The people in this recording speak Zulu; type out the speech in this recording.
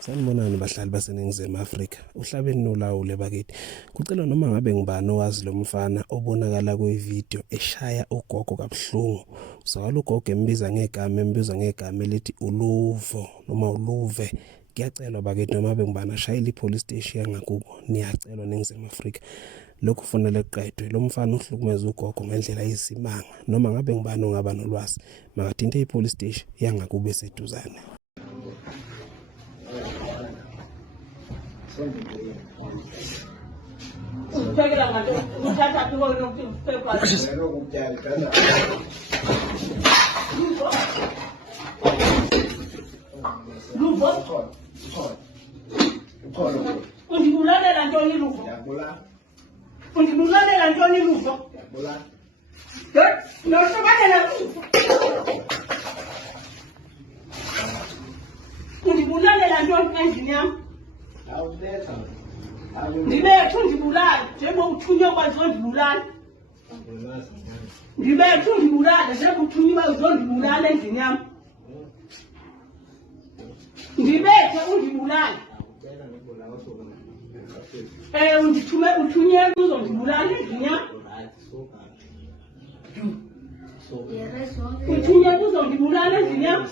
Sanibonani bahlali baseNingizimu Afrika. Uhlabeni nolawule bakithi. Kucela noma ngabe ngibani owazi lo mfana obonakala kwivideo eshaya ugogo kabuhlungu. Uzakala ugogo embiza ngegama elithi Uluvo noma Uluve. Ngiyacelwa bakithi noma ngabe ngibani ashayela ipolice station yangakubo. Niyacelwa Ningizimu Afrika. Lokhu kufanele kuqedwe. Lo mfana uhlukumeza ugogo ngendlela eyisimanga. Noma ngabe ngibani ongaba nolwazi, makathinte ipolice station yangakubo eseduzane. Uthekela ngathi uthatha kubo ukuthi uphepha. Luvo. Undibulalela ntoni Luvo? Undibulalela ntoni Luvo? Nohlobanela Luvo. Undibulalela ntoni endlini yami? Ndibethu ndibulala njengoba uthunywa kwazondibulala. Ndibethu ndibulala njengoba uthunywa kwazondibulala endlini yami. Ndibethe undibulala. Uthunywe kuzondibulala endlini yami. Uthunywe kuzondibulala endlini yami.